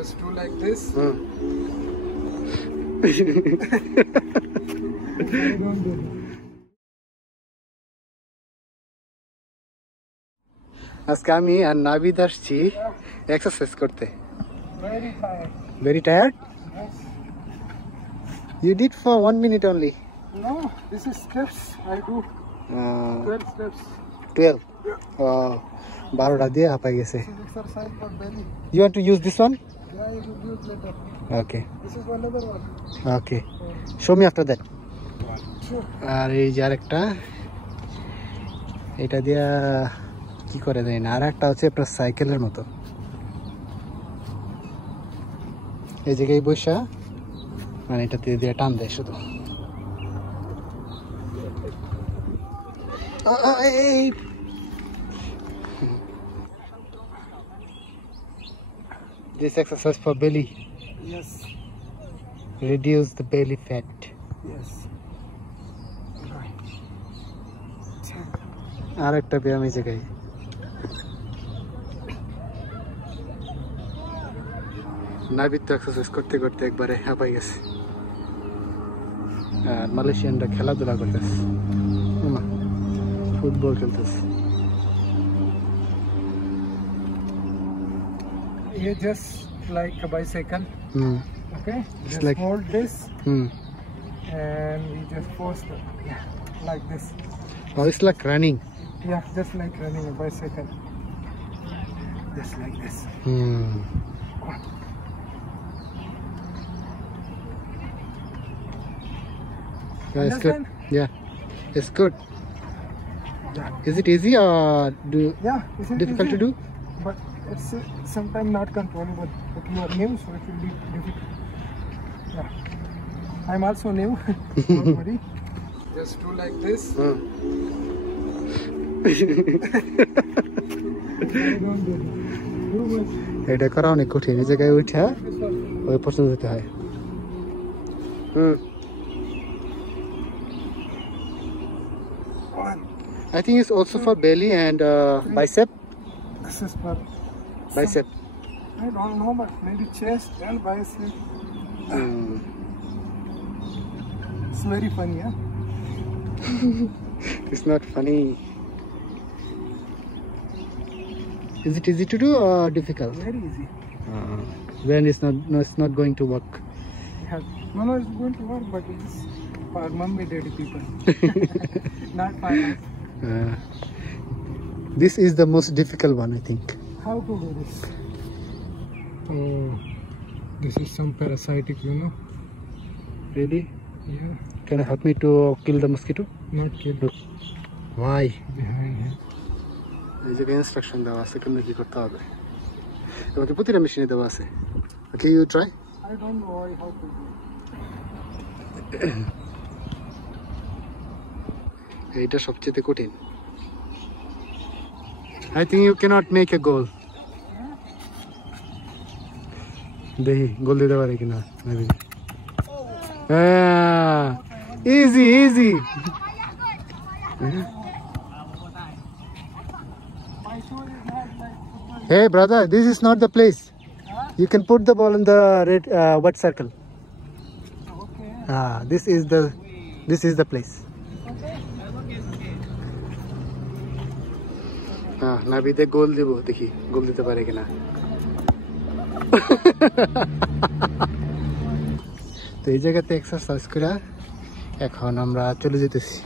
Just do like this. আজকে আমি আর নাবিদ আসছি এক্সারসাইজ করতে। Very tired. Very tired? Yes. You did for 1 minute only. No, this is steps. I do 12 steps. 12. Oh, 12টা দিয়ে হাঁপাই গেছে। This is exercise for belly. You want to use this one? Yeah, you will do it later. Okay. This is another one. Okay. Show me after that. Sure. আর এই যে আরেকটা, এটা দিয়া কি করে দেয় না। আর একটা হচ্ছে আপনার সাইকেলের মতো, এই জায়গায় বসা মানে এটা দিয়ে টান দেয় শুধু। This exercise for belly. Yes. Reduce the belly fat. Yes. Right. আর একটা ব্যায়াম এই জায়গায়। নাবিদ তো এক্সারসাইজ করতে করতে একবারে হাঁপাই গেছে। আর মালয়েশিয়ানরা খেলাধুলা করতেছে, ফুটবল খেলতেছে। You just like a bicycle. Okay. Just like hold this and you just force it. Yeah, like this. Oh, it's like running. Yeah, just like running a bicycle. Just like this. Yeah, it's good. Yeah, it's good. Yeah. Is it easy or Yeah, it's difficult easy, to do? but it's sometimes not controllable. But you are new, so it will be difficult. Yeah, I'm also new. Don't worry. Just do like this. Don't do much. এটা করা অনেক কঠিন। এই জায়গায় উঠা ওই পর্যন্ত যেতে হয়। I think it's also for belly and bicep. This is for Bicep. I don't know, but maybe chest and bicep. It's very funny, huh? It's not funny. Is it easy to do or difficult? Very easy. When it's not going to work. Yeah. No, it's going to work, but it's for mummy daddy people, not for us. This is the most difficult one, I think. How to do this? Oh, this is some parasitic, you know. Really? Yeah. Can you help me to kill the mosquito? Not kill. Look. Why? Behind him. এই জায়গায় instruction দেওয়া আছে কেমন কি করতে হবে। তোমাকে প্রতিটা মেশিনে দেওয়া আছে। Okay, you try. I don't know how to do it. এইটা সবচেয়ে কঠিন। I think you cannot make a goal. দেখি গোল দিতে পারে কিনা। Easy, easy. Hey brother, this is not the place. You can put the ball in the red white circle. Okay. This is the place. নাবিদে গোল দিব, দেখি গোল দিতে পারে কিনা। তো এই জায়গাতে এক্সারসাইজ করে এখন আমরা চলে যেতেছি।